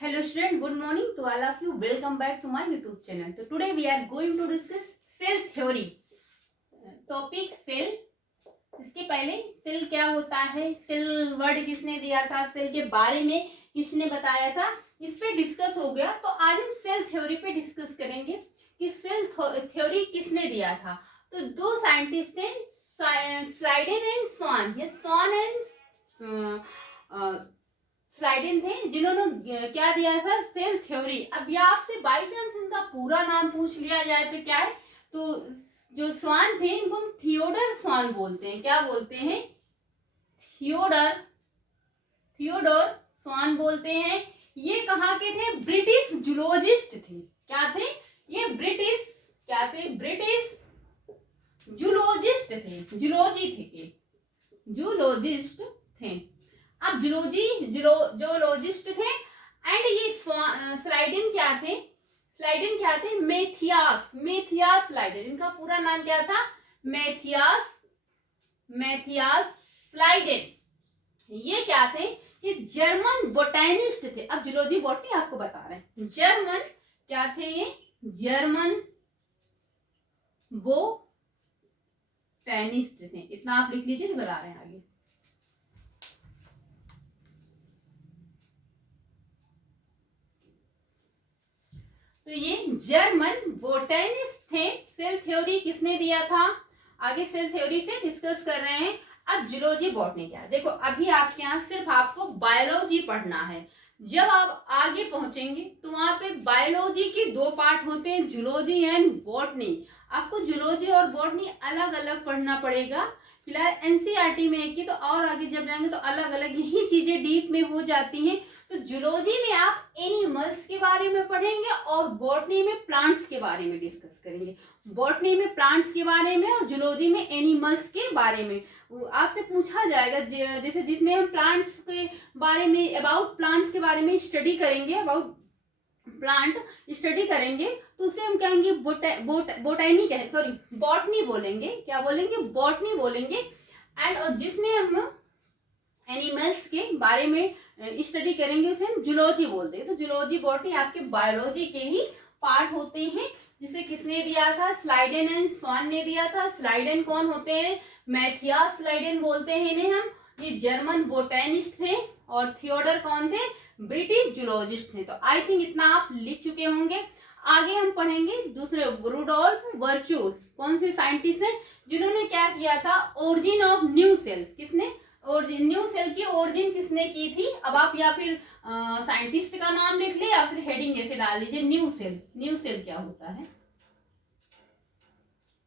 Hello student, good morning to all of you. Welcome back to my YouTube channel. So today we are going to discuss cell theory. Topic cell. इसके पहले cell क्या होता है, cell word किसने दिया था, cell के बारे में किसने बताया था, इस पे डिस्कस हो गया. तो आज हम सेल थ्योरी पे डिस्कस करेंगे कि सेल थ्योरी किसने दिया था. तो दो साइंटिस्ट थे, स्लाइडेन एंड स्वान. ये स्वान एंड स्लाइडेन थे जिन्होंने क्या दिया था, सेल थ्योरी. अब यह आपसे बाई चांस इनका पूरा नाम पूछ लिया जाए तो क्या है, तो जो स्वान थे इनको हम थियोडर स्वान बोलते हैं. क्या बोलते हैं? थियोडर स्वान बोलते हैं. ये कहाँ के थे? ब्रिटिश जूलॉजिस्ट थे. क्या थे ये? ब्रिटिश जूलॉजिस्ट थे. जूलॉजिस्ट थे. अब जूलॉजिस्ट थे. एंड ये स्लाइडेन क्या थे? Matthias Schleiden. इनका पूरा नाम क्या था? Matthias Schleiden. ये क्या थे? ये जर्मन बोटेनिस्ट थे. अब जूलॉजी बॉटनी आपको बता रहे हैं. जर्मन क्या थे ये? जर्मन बोटेनिस्ट थे. इतना आप लिख लीजिए, बता रहे हैं आगे. तो ये जर्मन बोटेनिस्ट थे. सेल थ्योरी किसने दिया था? आगे सेल थ्योरी से डिस्कस कर रहे हैं. अब जूलॉजी बॉटनी क्या है? देखो अभी आपके यहाँ सिर्फ आपको बायोलॉजी पढ़ना है. जब आप आगे पहुंचेंगे तो वहां पे बायोलॉजी के दो पार्ट होते हैं, जूलॉजी एंड बॉटनी. आपको जूलॉजी और बॉटनी अलग अलग पढ़ना पड़ेगा. फिलहाल एनसीईआरटी में एक ही, तो और आगे जब जाएंगे तो अलग अलग यही चीजें डीप में हो जाती हैं. तो जूलॉजी में आप एनिमल्स के बारे में पढ़ेंगे और बॉटनी में प्लांट्स के बारे में डिस्कस करेंगे. बॉटनी में प्लांट्स के बारे में और जूलॉजी में एनिमल्स के बारे में. आपसे पूछा जाएगा जैसे जिसमें हम प्लांट्स के बारे में, अबाउट प्लांट्स के बारे में स्टडी करेंगे, अबाउट प्लांट स्टडी करेंगे, तो उसे हम कहेंगे बोटैनी कहें, सॉरी बॉटनी बोलेंगे. क्या बोलेंगे? बॉटनी बोलेंगे. एंड जिसमें हम एनिमल्स के बारे में स्टडी करेंगे उसे हम जूलॉजी बोलते हैं. तो जूलॉजी बॉटनी आपके बायोलॉजी के ही पार्ट होते हैं. जिसे किसने दिया था? स्लाइडेन एंड स्वान ने दिया था. स्लाइडेन कौन होते हैं? मैथियास स्लाइडेन बोलते हैं इन्हें हम. ये जर्मन बोटेनिस्ट थे. और थियोडर कौन थे? ब्रिटिश जूलॉजिस्ट थे. तो आई थिंक इतना आप लिख चुके होंगे. आगे हम पढ़ेंगे दूसरे, रुडोल्फ वर्च्यू. कौन से साइंटिस्ट हैं जिन्होंने क्या किया था? Origin of new cell. किसने न्यू सेल की ओरिजिन किसने की थी? अब आप या फिर साइंटिस्ट का नाम लिख ले या फिर हेडिंग ऐसे डाल दीजिए न्यू सेल क्या होता है?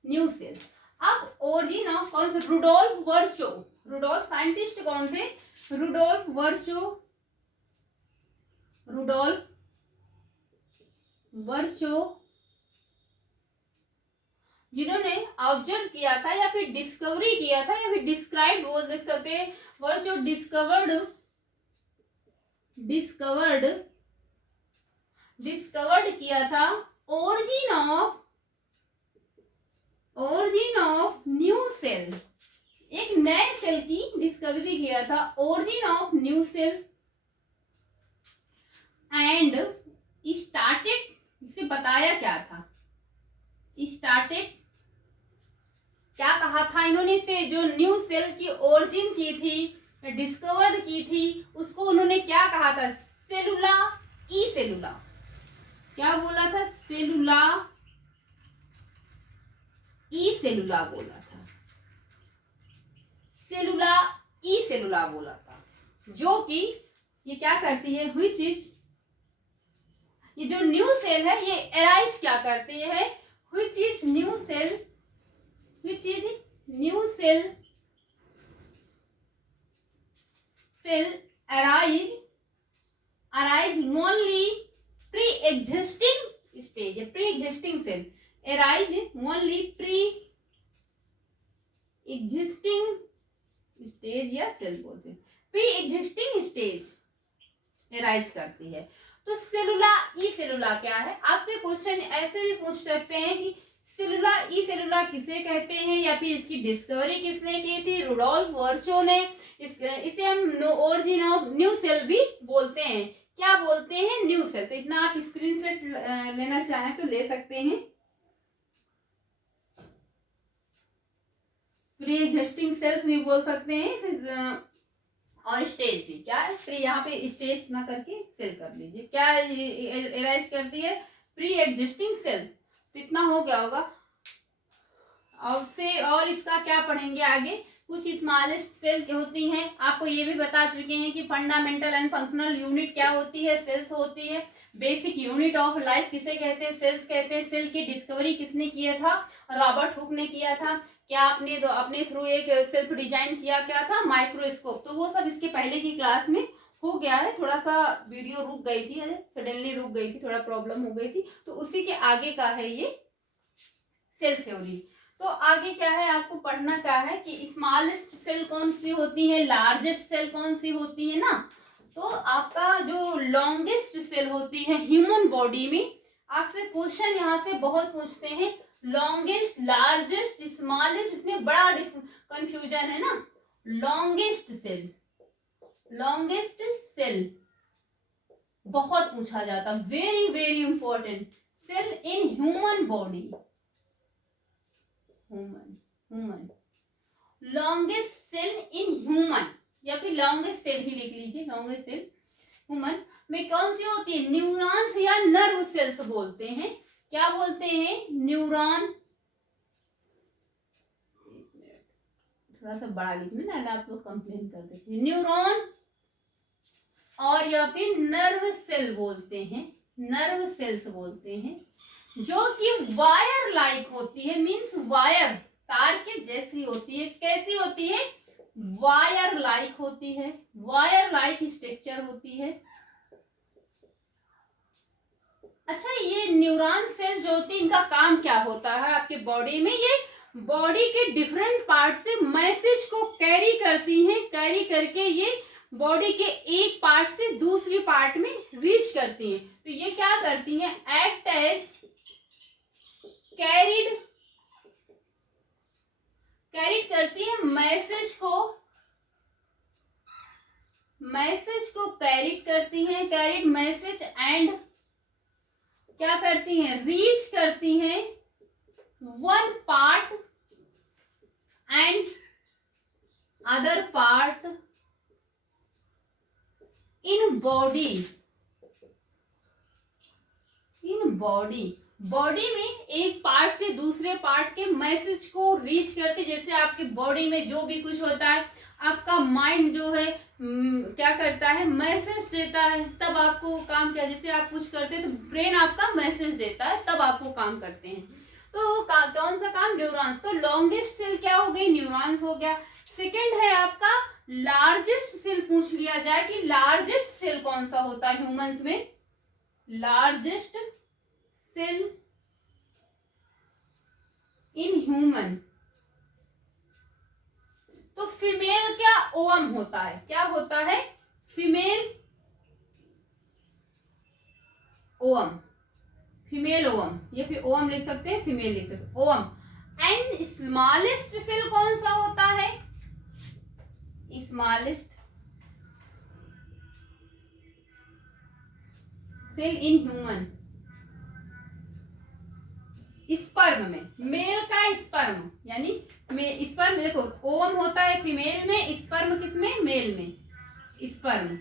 New cell. अब ओरिजिन ऑफ कौन से? रुडोल्फ साइंटिस्ट कौन थे? रुडोल्फ वर्चो जिन्होंने ऑब्जर्व किया था या फिर डिस्कवरी किया था या फिर डिस्क्राइब बोल सकते हैं. वर्चो डिस्कवर्ड किया था ओरिजिन ऑफ न्यू सेल. एक नए सेल की डिस्कवरी किया था, origin of new cell. And started, इसे बताया क्या था? स्टार्टेड क्या कहा था इन्होंने? से जो न्यू सेल की ओरिजिन की थी, डिस्कवर्ड की थी, उसको उन्होंने क्या कहा था? सेलुला क्या बोला था? सेलुला बोला था. जो कि ये क्या करती है? व्हिच इज, ये जो न्यू सेल है ये अराइज क्या करती है? which is new cell arise only pre-existing stage. pre-existing cell arise only pre-existing stage या सेल बोलते हैं. pre-existing stage arise करती है. तो सेलुला क्या है? आपसे क्वेश्चन ऐसे भी पूछ सकते हैं कि सेलुला किसे कहते हैं या फिर इसकी डिस्कवरी किसने की थी? रुडोल्फ वर्चो ने. इसे हम ओरिजिन ऑफ न्यू सेल भी बोलते हैं. क्या बोलते हैं, न्यू सेल। तो इतना आप स्क्रीनशॉट लेना चाहें तो ले सकते हैं। प्री एग्जिस्टिंग सेल्स भी बोल सकते हैं, और स्टेज भी। क्या है, प्री यहाँ पे स्टेज ना करके सेल कर लीजिए। क्या एराइज करती है, प्री एग्जिस्टिंग सेल। तो इतना हो गया होगा। और इसका क्या पढ़ेंगे आगे, कुछ स्मॉलेस्ट सेल होती हैं। आपको ये भी बता चुके हैं कि फंडामेंटल एंड फंक्शनल यूनिट क्या होती है, सेल्स होती है। बेसिक यूनिट ऑफ लाइफ किसे कहते हैं, सेल्स कहते हैं। सेल की डिस्कवरी किसने किया था, रॉबर्ट हुक ने किया था। क्या आपने अपने थ्रू एक सेल्फ डिजाइन किया, क्या था, माइक्रोस्कोप। तो वो सब इसके पहले की क्लास में हो गया है। थोड़ा सा वीडियो रुक गई थी, सडनली रुक गई थी, थोड़ा प्रॉब्लम हो गई थी, तो उसी के आगे का है ये सेल थ्योरी। तो आगे क्या है, आपको पढ़ना क्या है कि स्मॉलेस्ट सेल कौन सी होती है, लार्जेस्ट सेल कौन सी होती है ना। तो आपका जो लॉन्गेस्ट सेल होती है ह्यूमन बॉडी में, आपसे क्वेश्चन यहाँ से बहुत पूछते हैं, लॉन्गेस्ट, लार्जेस्ट, स्मॉलेस्ट, इसमें बड़ा कंफ्यूजन है ना। लॉन्गेस्ट सेल, लॉन्गेस्ट सेल बहुत पूछा जाता, very very important. Cell in human body, human longest cell in human, या फिर लॉन्गेस्ट सेल ही लिख लीजिए, लॉन्गेस्ट सेल ह्यूमन में कौन सी होती है, न्यूरॉन्स या नर्व सेल्स बोलते हैं। क्या बोलते हैं, न्यूरॉन। थोड़ा सा बड़ा लिखना ना, आप लोग कंप्लेन कर देते हैं। न्यूरॉन और या फिर नर्व सेल बोलते हैं, नर्व सेल्स बोलते हैं, जो कि वायर लाइक होती है। मींस वायर, तार के जैसी होती है। कैसी होती है, वायर लाइक होती है, वायर लाइक स्ट्रक्चर होती है। अच्छा, ये न्यूरॉन सेल जो होती है, इनका काम क्या होता है आपके बॉडी में, ये बॉडी के डिफरेंट पार्ट से मैसेज को कैरी करती हैं। कैरी करके ये बॉडी के एक पार्ट से दूसरी पार्ट में रीच करती हैं। तो ये क्या करती हैं, एक्ट एज कैरिड करती है मैसेज को कैरिड करती हैं, कैरिड मैसेज, एंड क्या करती हैं, रीच करती हैं one part and other part in body. Body में एक पार्ट से दूसरे पार्ट के मैसेज को रीच करके, जैसे आपके बॉडी में जो भी कुछ होता है, आपका माइंड जो है क्या करता है, मैसेज देता है, तब आपको काम क्या, जैसे आप कुछ करते हैं तो ब्रेन आपका मैसेज देता है, तब आपको काम करते हैं। तो कौन सा काम, न्यूरॉन्स। तो लॉन्गेस्ट सेल क्या हो गई, न्यूरॉन्स हो गया। सेकेंड है आपका लार्जेस्ट सेल। पूछ लिया जाए कि लार्जेस्ट सेल कौन सा होता है ह्यूमंस में, लार्जेस्ट सेल इन ह्यूमन। तो फीमेल क्या, ओवम होता है। क्या होता है, फीमेल ओवम, फीमेल ओवम, या फिर ओवम लिख सकते हैं, फीमेल लिख सकते हैं, ओवम। एंड स्मॉलेस्ट सेल कौन सा होता है, smallest cell in human, sperm में, मेल का स्पर्म, यानी स्पर्म देखो, ओवम होता है फीमेल में, स्पर्म किसमें, मेल में, स्पर्म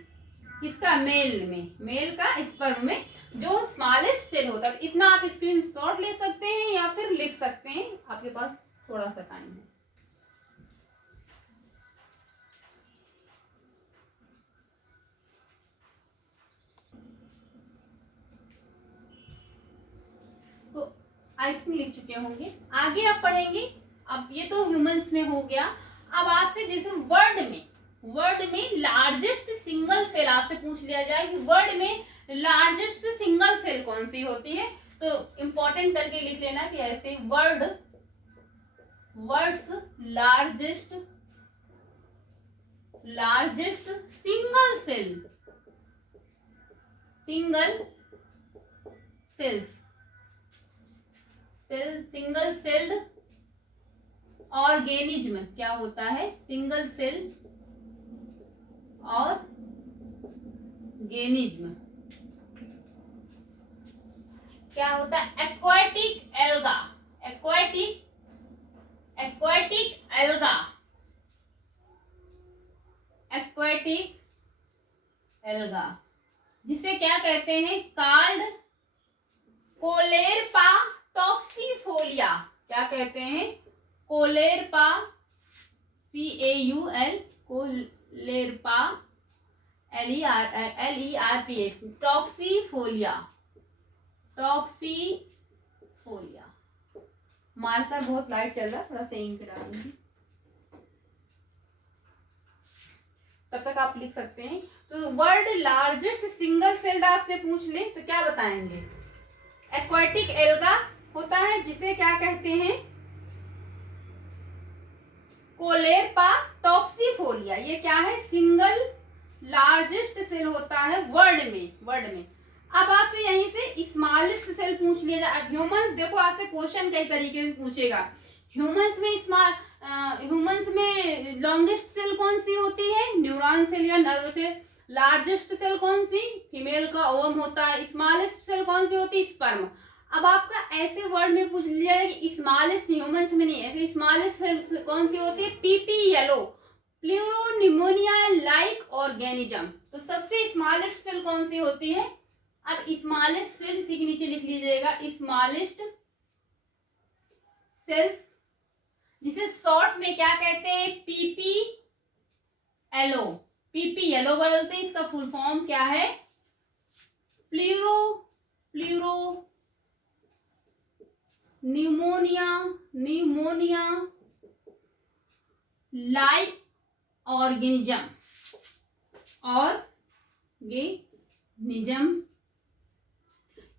किसका, मेल में, मेल का स्पर्म में जो स्मॉलेस्ट सेल होता है। इतना आप स्क्रीनशॉट ले सकते हैं या फिर लिख सकते हैं, आपके पास थोड़ा सा टाइम है। आई थिंक लिख चुके होंगे। आगे आप पढ़ेंगे, अब ये तो ह्यूमंस में हो गया। अब आपसे जैसे वर्ड में लार्जेस्ट सिंगल सेल आपसे पूछ लिया जाए कि वर्ड में लार्जेस्ट सिंगल सेल कौन सी होती है, तो इंपॉर्टेंट करके लिख लेना कि ऐसे words largest single celled organism. क्या होता है, सिंगल सेल ऑर्गेनिज्म। क्या होता है? Aquatic alga, aquatic alga, aquatic alga, जिसे क्या कहते हैं? कॉल्ड कोलेरपा टॉक्सीफोलिया। क्या कहते हैं? कोलेरपा, CAUL, कोलेरपा, LERPA, टॉक्सीफोलिया, टॉक्सीफोलिया। मार्कर बहुत लाइट चल रहा है, थोड़ा सा इंक डालूंगी, तब तक आप लिख सकते हैं। तो वर्ल्ड लार्जेस्ट सिंगल सेल्ड आपसे पूछ ले तो क्या बताएंगे? एक्वाटिक एल्गा होता है, जिसे क्या कहते हैं? कोलेरपा टॉक्सीफोलिया। ये क्या है? सिंगल लार्जेस्ट सेल होता है वर्ल्ड में। अब आपसे यहीं से स्मॉलेस्ट सेल पूछ लिया जाए। ह्यूमंस, देखो आपसे क्वेश्चन कई तरीके से पूछेगा। ह्यूमंस में लॉन्गेस्ट सेल कौन सी होती है? न्यूरॉन सेल या नर्व सेल। लार्जेस्ट सेल कौन सी? फीमेल का ओवम होता है। स्मॉलेस्ट सेल कौन सी होती है? स्पर्म। अब आपका ऐसे वर्ड में पूछ लिया है कि स्मॉलेस्ट ह्यूमंस में नहीं, ऐसे स्मॉलेस्ट सेल कौन सी होती है? PP yellow, pleuropneumonia like organism. तो सबसे स्मॉलेस्ट सेल कौन सी होती है? अब स्मॉलेस्ट सेल इसी के नीचे लिख लीजिएगा, स्मॉलेस्ट सेल्स, जिसे शॉर्ट में क्या कहते हैं? PP येलो, PP येलो बोलते हैं। इसका फुल फॉर्म क्या है? प्लूरो न्यूमोनिया लाइक ऑर्गेनिज्म,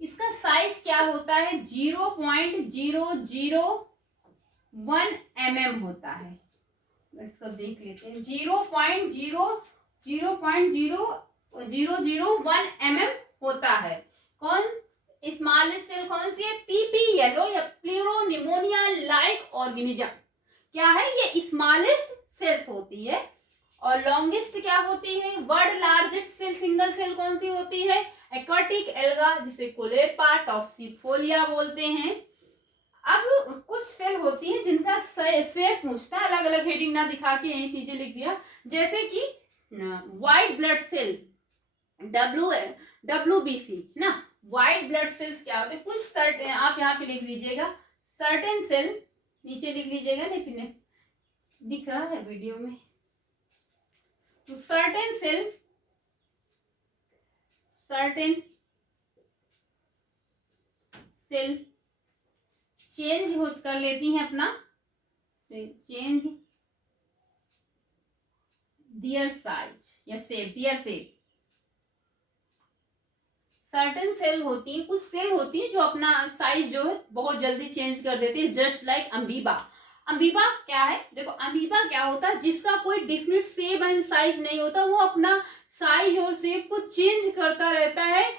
इसका साइज क्या होता है? 0.001 mm होता है। इसको देख लेते हैं। 0.001 mm होता है। कौन? स्मॉलेस्ट सेल कौन सी है? PP येलो या प्लूरोनिमोनिया लाइक ऑर्गेनिज्म। क्या है? ये स्मॉलेस्ट सेल्स होती है। और लॉन्गेस्ट क्या होती है? World largest cell single cell कौन सी होती है? एक्वाटिक एल्गा, जिसे कोलेरपा टॉक्सीफोलिया बोलते हैं। अब कुछ सेल होती है जिनका शेप पूछता है, अलग अलग हेडिंग ना दिखा के यही चीजें लिख दिया, जैसे कि व्हाइट ब्लड सेल, WBC ना। व्हाइट ब्लड सेल्स क्या होते हैं? कुछ सर्टेन, आप यहाँ पे लिख लीजिएगा, सर्टेन सेल नीचे लिख लीजिएगा, नहीं फिर दिख रहा है वीडियो में। तो सर्टेन सेल चेंज कर लेती हैं अपना, चेंज दियर साइज या shape, their shape. Certain cell होती है, कुछ सेल होती है जो अपना साइज जो है बहुत जल्दी चेंज कर देती है, जस्ट लाइक अमीबा। अमीबा क्या है? देखो अमीबा क्या होता है? जिसका कोई डिफिनिट शेप एंड साइज नहीं होता, वो अपना साइज और शेप को चेंज करता रहता है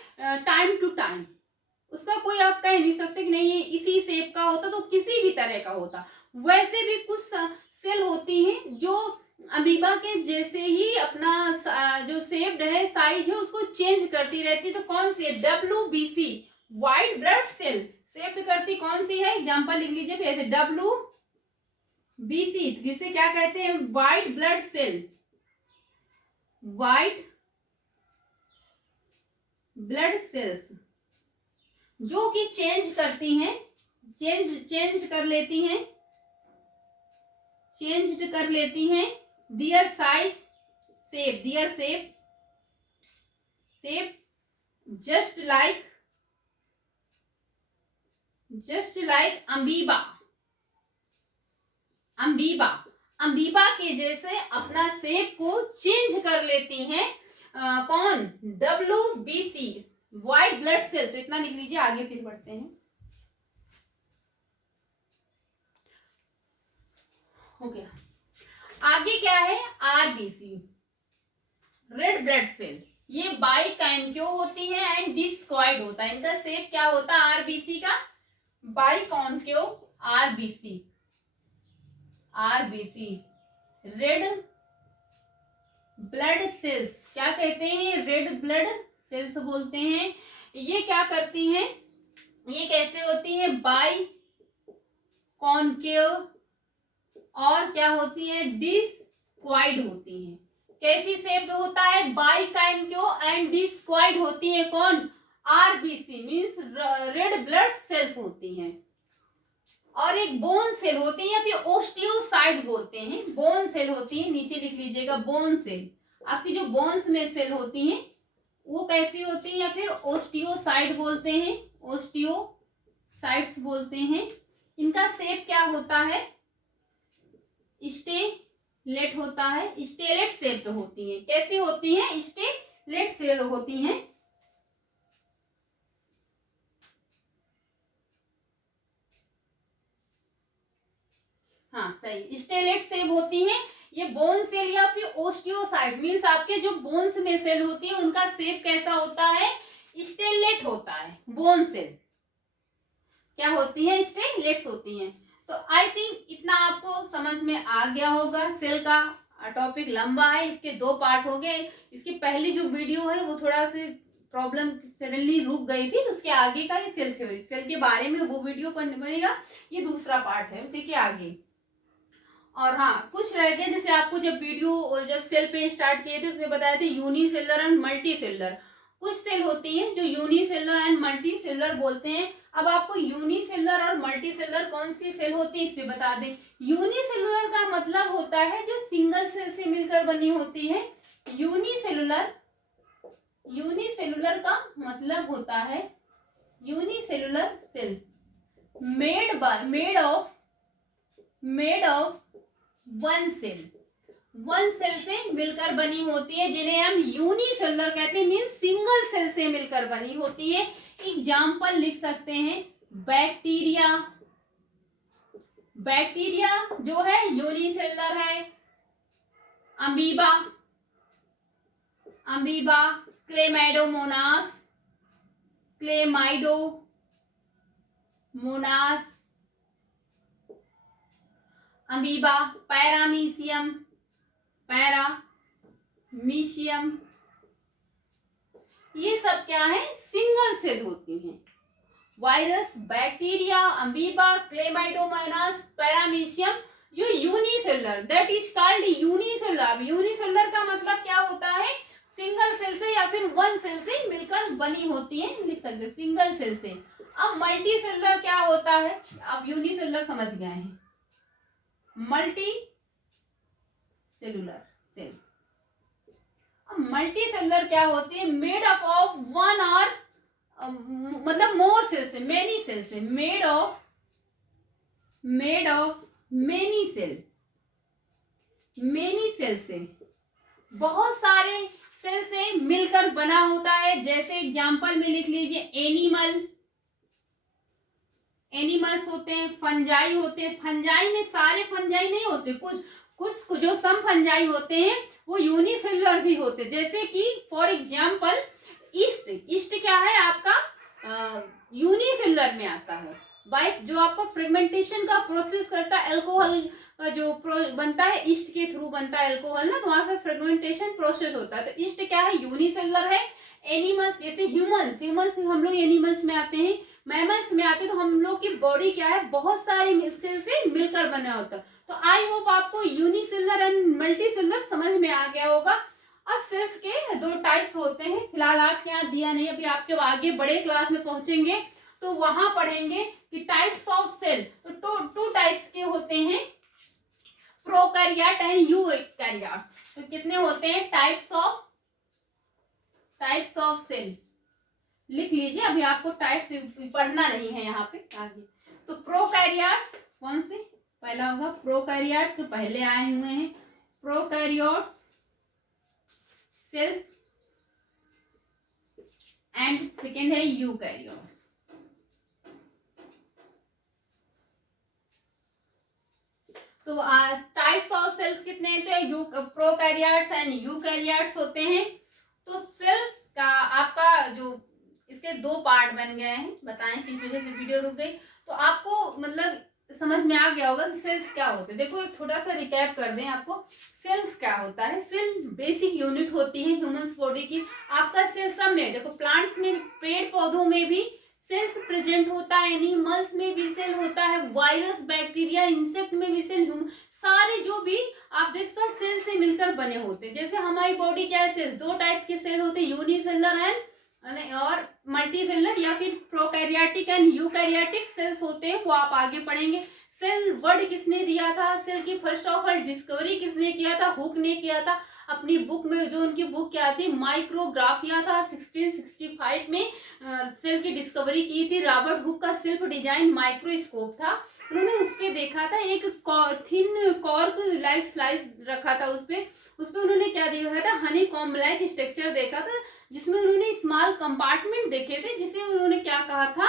टाइम टू टाइम। उसका कोई आप कह नहीं सकते कि नहीं ये इसी शेप का होता, तो किसी भी तरह का होता। वैसे भी कुछ सेल होती हैं जो अमीबा के जैसे ही अपना जो शेप है, साइज है, उसको चेंज करती रहती है। तो कौन सी है? WBC, white blood cell shape करती कौन सी है? एग्जांपल लिख लीजिए ऐसे, WBC, जिसे क्या कहते हैं? White blood cell, white blood cells, जो कि चेंज करती हैं, चेंज कर लेती हैं their size, shape, their shape just like amoeba के जैसे अपना शेप को चेंज कर लेती हैं। कौन? WBC, white blood cell. तो इतना लिख लीजिए, आगे फिर बढ़ते हैं। हो गया। आगे क्या है? RBC, red blood cell. ये बाइकॉन्केव होती है एंड डिस्कॉइड होता है। इनका शेप क्या होता है? RBC का बाइकॉन्केव, RBC रेड ब्लड सेल्स। क्या कहते हैं? रेड ब्लड सेल्स बोलते हैं। ये क्या करती हैं? ये कैसे होती है, बाई कॉनकेव और क्या होती है, डिस्क्वाइड होती है। कैसी शेप होता है, बाई कॉनकेव एंड डिस्क्वाइड होती है। कौन, RBC means red blood cells होती हैं। और एक बोन सेल होती है या फिर ओस्टियोसाइट बोलते हैं, बोन सेल होती है, नीचे लिख लीजिएगा बोन सेल। आपकी जो बोन्स में सेल होती हैं वो कैसी होती है, या फिर ओस्टियोसाइट बोलते हैं, ओस्टियोसाइट्स बोलते हैं। इनका शेप क्या होता है, स्टेलेट होता है, स्टेलेट शेप होती है। कैसी होती है, स्टेलेट शेप होती हैं। हाँ सही, स्टेलेट सेल होती हैं। ये बोन सेल या फिर ओस्टियोसाइट मींस आपके जो बोन्स में सेल होती है उनका शेप कैसा होता है, स्टेलेट होता है। बोन सेल क्या होती है, स्टेलेट्स होती हैं। तो आई थिंक इतना आपको समझ में आ गया होगा। सेल का टॉपिक लंबा है, इसके 2 पार्ट हो गए। इसकी पहली जो वीडियो है वो थोड़ा से प्रॉब्लम सडनली रुक गई थी, तो उसके आगे का ये सेल थ्योरी, सेल के बारे में वो वीडियो बनेगा, ये दूसरा पार्ट है उसी के आगे। और हाँ कुछ रह गया, जैसे आपको जब सेल पे स्टार्ट किए थे उसमें बताए थे यूनिसेलुलर एंड मल्टी सेलुलर। कुछ सेल होती हैं जो यूनिसेलुलर एंड मल्टी सेलुलर बोलते हैं। अब आपको यूनिसेलुलर और मल्टी सेलुलर कौन सी सेल होती है इस पे बता दें। यूनिसेलुलर का मतलब होता है जो सिंगल सेल से मिलकर बनी होती है। यूनिसेलुलर, यूनिसेलुलर का मतलब होता है, unicellular cell made of one cell से मिलकर बनी होती है, जिन्हें हम यूनिसेलुलर कहते हैं, मीन सिंगल सेल से मिलकर बनी होती है। एग्जाम्पल लिख सकते हैं, बैक्टीरिया जो है यूनिसेलुलर है। अमीबा, क्लेमाइडोमोनास, अमीबा, पैरामीशियम, ये सब क्या है, सिंगल सेल होती हैं। Virus, bacteria, amoeba, chlamydomonas, paramecium जो unicellular, that is called unicellular. Unicellular का मतलब क्या होता है, सिंगल सेल से या फिर वन सेल से मिलकर बनी होती है, लिख सकते हैं सिंगल सेल से। अब मल्टी सेलुलर क्या होता है, आप यूनिसेलुलर समझ गए हैं, multicellular cell. Multicellular क्या होती है, मेड अप ऑफ वन और मतलब मोर सेल से, मेनी सेल से, मेड ऑफ मेनी सेल से, बहुत सारे सेल से मिलकर बना होता है। जैसे एग्जांपल में लिख लीजिए, एनिमल्स होते हैं, फंजाई होते हैं। फंजाई में सारे फंजाई नहीं होते, कुछ जो सम फंजाई होते हैं वो यूनिसेलुलर भी होते हैं। जैसे कि फॉर एग्जांपल ईस्ट क्या है आपका, यूनिसेलुलर में आता है। बाय जो आपका फ्रेगमेंटेशन का प्रोसेस करता है, अल्कोहल जो बनता है ईस्ट के थ्रू बनता है अल्कोहल ना, तो वहां पे फ्रेगमेंटेशन प्रोसेस होता है। तो ईस्ट क्या है, यूनिसेलुलर है। एनिमल्स जैसे ह्यूमंस हम लोग एनिमल्स में आते हैं, मैमल्स में आते हैं, तो हम लोग की बॉडी क्या है, बहुत सारे सेल से मिलकर बना होता है। तो आई होप आपको यूनिसेलुलर एंड मल्टी सेलुलर समझ में आ गया होगा। अब सेल्स के 2 टाइप्स होते हैं, फिलहाल आपके यहाँ दिया नहीं, अभी आप जब आगे बड़े क्लास में पहुंचेंगे तो वहां पढ़ेंगे कि टाइप्स ऑफ सेल। तो 2 टाइप्स के होते हैं, प्रोकैरियोट एंड यूकैरियोट। तो कितने होते हैं, टाइप्स ऑफ सेल लिख लीजिए, अभी आपको टाइप्स पढ़ना नहीं है यहाँ पे आगे। तो प्रोकैरियोट्स कौन से, पहला होगा प्रोकैरियोट्स, तो पहले आए हुए हैं प्रोकैरियोट्स सेल्स, एंड सेकेंड है यूकैरियोट्स। तो टाइप्स ऑफ सेल्स कितने हैं, तो प्रोकैरियोट्स एंड यूकैरियोट्स होते हैं। तो सेल्स का आपका जो इसके 2 पार्ट बन गए हैं, बताएं किस वजह से वीडियो रुक गई। तो आपको मतलब समझ में आ गया होगा कि सेल्स क्या होते हैं। देखो एक छोटा सा रिकैप कर दें आपको, सेल्स क्या होता है। सेल बेसिक यूनिट होती है ह्यूमन बॉडी की। आपका सेल सब में, देखो प्लांट्स में, पेड़ पौधों में भी सेल्स प्रेजेंट होता है, एनिमल्स में भी सेल होता है, वायरस, बैक्टीरिया, इंसेक्ट में भी सेल, सारे जो भी आप देख सब सेल से मिलकर बने होते हैं। जैसे हमारी बॉडी क्या है, सेल्स दो टाइप के सेल होते हैं, यूनिसेलुलर एंड और मल्टीसेलुलर, या फिर प्रोकैरियोटिक एंड यूकैरियोटिक सेल्स होते हैं, वो आप आगे पढ़ेंगे। सेल वर्ड किसने दिया था, सेल की फर्स्ट ऑफ ऑल डिस्कवरी किसने किया था, हुक ने किया था अपनी बुक में, जो उनकी बुक क्या थी, माइक्रोग्राफिया था, 1665 में सेल की डिस्कवरी की थी। रॉबर्ट हुक का सेल्फ डिजाइन माइक्रोस्कोप था, उन्होंने उस पे देखा था, एक थिन कॉर्क लाइक स्लाइस रखा था, उस पे उन्होंने क्या देखा था, हनी कॉम्ब लाइक स्ट्रक्चर देखा था, जिसमें उन्होंने स्मॉल कंपार्टमेंट देखे थे, जिसे उन्होंने क्या कहा था,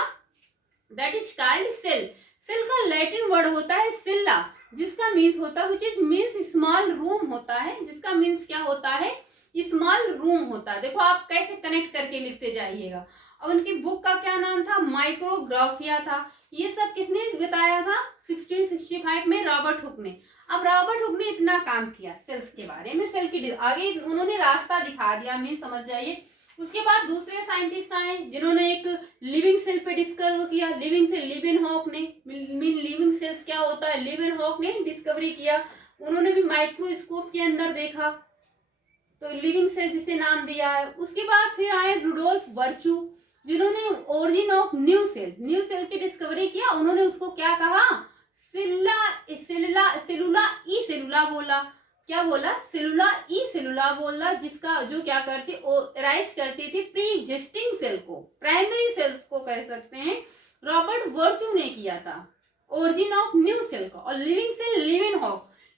that is called cell. Cell का लैटिन वर्ड होता है सेल्ला, जिसका मीन्स होता है which is means small room होता है, जिसका मीन्स क्या होता है, स्मॉल रूम होता है। देखो आप कैसे कनेक्ट करके लिखते जाइएगा। और उनकी बुक का क्या नाम था, माइक्रोग्राफिया था। ये सब किसने बताया था, 1665 में रॉबर्ट हुक ने। अब रॉबर्ट हुक ने इतना काम किया सेल्स के बारे में, सेल की आगे उन्होंने रास्ता दिखा दिया, हमें समझ जाइए। उसके बाद दूसरे साइंटिस्ट आए जिन्होंने एक लिविंग सेल पे डिस्कवर किया, लिविंग सेल, लिवेनहॉक ने, लिविंग सेल्स क्या होता है, लिवेनहॉक ने डिस्कवरी किया, उन्होंने भी माइक्रोस्कोप के अंदर देखा, तो लिविंग सेल जिसे नाम दिया है। उसके बाद फिर आए रुडोल्फ वर्चू, जिन्होंने ओरिजिन ऑफ न्यू सेल की डिस्कवरी किया, उन्होंने उसको क्या कहा, सेलुला बोला, क्या बोला, सेलुला ई सेलुला बोला, जिसका जो क्या करती, राइज करती थी प्री एग्जिस्टिंग सेल को, प्राइमरी सेल्स को कह सकते हैं, रॉबर्ट वर्चू ने किया था ओरिजिन ऑफ न्यू सेल को। और लिविंग सेल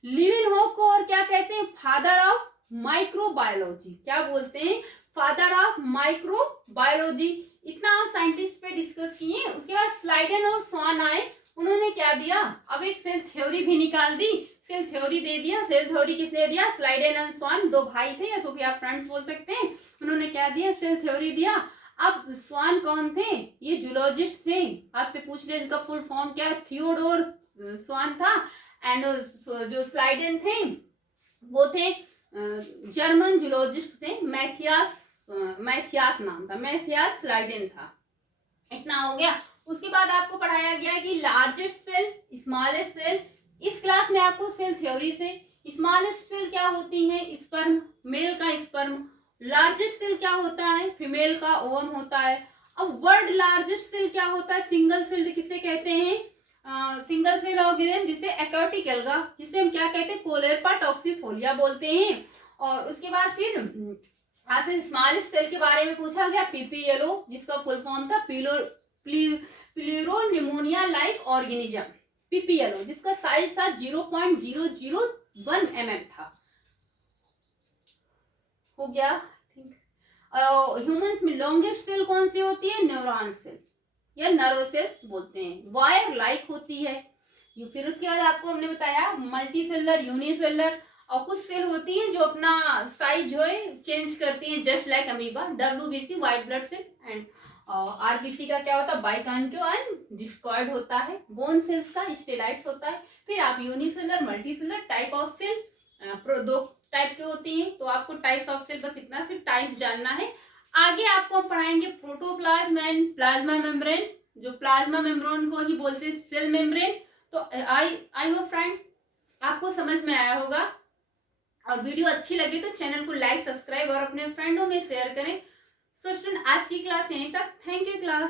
लिवेनहॉक को और क्या कहते हैं, फादर ऑफ माइक्रोबायोलॉजी, क्या बोलते हैं, फादर ऑफ माइक्रोबायोलॉजी। इतना साइंटिस्ट पे डिस्कस किए। उसके बाद स्लाइडन और स्वान आए, उन्होंने क्या दिया, अब एक सेल थ्योरी भी निकाल दी, सेल थ्योरी दे दिया। सेल थ्योरी किसने दिया, स्लाइडन एंड स्वान, दो भाई थे या तो फिर आप फ्रेंड्स बोल सकते हैं, उन्होंने क्या दिया, सेल थ्योरी दिया। अब स्वान कौन थे, ये जूलॉजिस्ट थे, आपसे पूछ ले इनका फुल फॉर्म क्या है, थियोडोर स्वान था, एंड जो स्लाइडन थे वो थे जर्मन जूलॉजिस्ट थे, मैथियास नाम था, मैथियास स्लाइडन था। इतना हो गया। उसके बाद आपको पढ़ाया गया कि लार्जेस्ट सेल, स्मॉलेस्ट सेल। इस क्लास में आपको सेल थ्योरी से स्मॉलेस्ट सेल क्या होती है, स्पर्म, मेल का स्पर्म। लार्जेस्ट सेल क्या होता है, फीमेल का ओवम होता है। अब वर्ड लार्जेस्ट सेल क्या होता है, सिंगल सेल्ड किसे कहते हैं, सिंगल सेल ऑर्गेनिज्म, जिसे एक्वाटिक एल्गा, जिसे हम क्या कहते हैं, कोलेरपा टॉक्सिफोलिया बोलते हैं। और उसके बाद फिर आज स्मॉलेस्ट सेल के बारे में पूछा गया, पीपीएलओ, जिसका फुल फॉर्म था प्लूरोनिमोनिया लाइक ऑर्गेनिज्म, पीपीएलओ, जिसका साइज था 0.001 mm था। हो गया। ह्यूमंस में लॉन्गेस्ट सेल कौन सी होती है, न्यूरॉन सेल या नर्व सेल्स बोलते हैं, वायर लाइक होती है। फिर उसके बाद आपको हमने बताया मल्टी सेलर, यूनिसेलर, और कुछ सेल होती हैं जो अपना साइज जो है चेंज करती हैं, just like amoeba, WBC white blood cell, and RBC का क्या होता है, बाइकांटो एंड डिस्कॉइड होता है। बोन सेल्स का स्टेलाइट्स होता है। फिर आप unicellular, multicellular, type of cell, दो टाइप के होती हैं, तो आपको टाइप्स ऑफ सेल बस इतना सिर्फ टाइप जानना है। आगे आपको हम पढ़ाएंगे प्रोटोप्लाज्म एंड प्लाज्मा मेम्ब्रेन, जो प्लाज्मा मेम्ब्रेन को ही बोलते हैं सेल मेम्ब्रेन। तो आई होप फ्रेंड्स आपको समझ में आया होगा, और वीडियो अच्छी लगी तो चैनल को लाइक, सब्सक्राइब और अपने फ्रेंडों में शेयर करें। सो स्टूडेंट आज की क्लास यहीं तक। Thank you class.